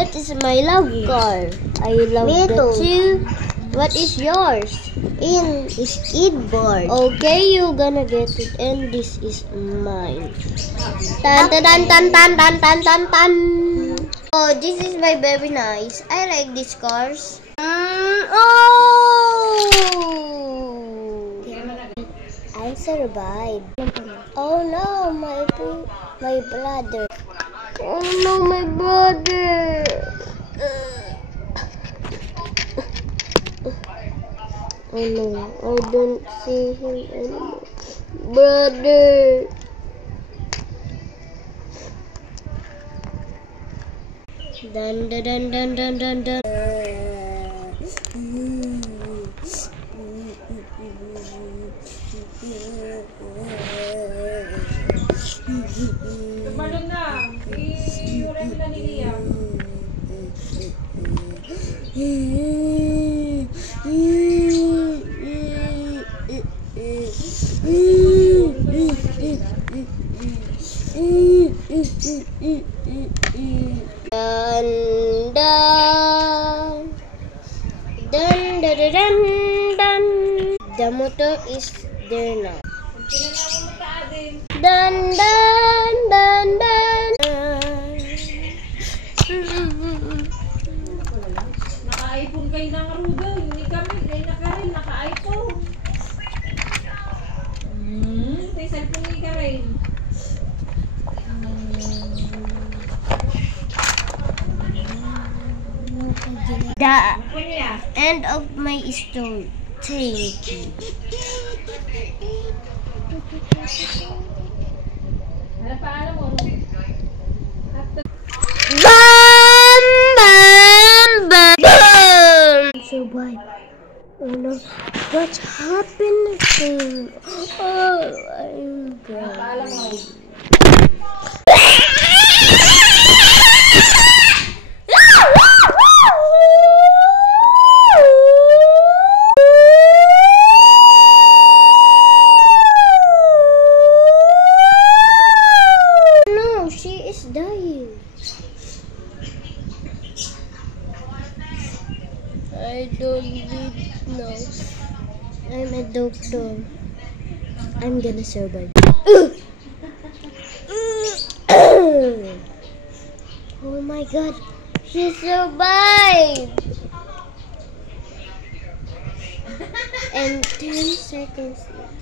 That is my love car. I love Me that too. too. What is yours? In skateboard. Okay, you gonna get it, and this is mine. Tan tan tan tan tan tan tan tan tan. Oh, this is my very nice. I like these cars. Oh! I survived. Oh no, my brother. Oh no, my brother. Oh no, I don't see him anymore. Brother. Dun dun dun dun dun dun dun. Tumalon na. Iuray mo na ni Liam. Dun dun dun dun dun dun. The motor is there now. Pinanawa mo ta, Adin. Dun dun dun dun. Naka-iPhone kayo ng Rudo. Hindi kami. Ngayon na ka rin. Naka-iPhone. May cellphone ni ka rin. The Kuya. end of my story. Thank you. Ano pa alam mo? Bam bam bam bam. Survive. Oh no, what's happened to? Oh, I'm Alam mo. No, she is dying. I don't need no. I'm a doctor. I'm gonna survive. Oh my god, she survived! And 10 seconds left.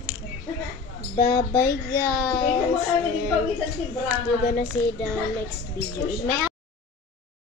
Bye bye guys. And you're gonna see the next video in my